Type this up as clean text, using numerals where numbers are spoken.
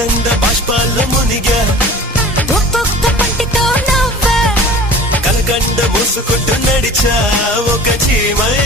ఆనంద బాష్పాల్లో మునిగా ఒక్కొక్క పంటితో నవ్వా కలకండ మూసుకుంటూ నడిచా ఒక చీమై